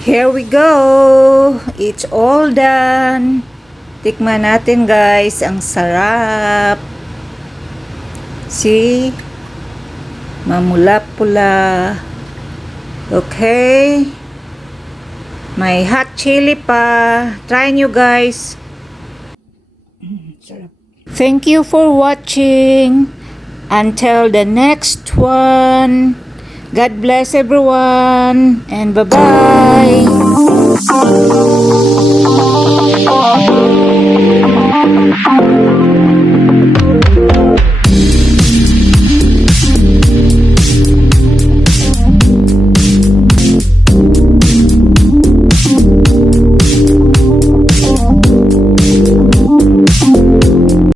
Here we go. It's all done. Tikman natin guys. Ang sarap. See? Mamula-pula. Okay. May hot chili pa. Try nyo guys. Sarap. Thank you for watching. Until the next one. God bless everyone. And bye-bye.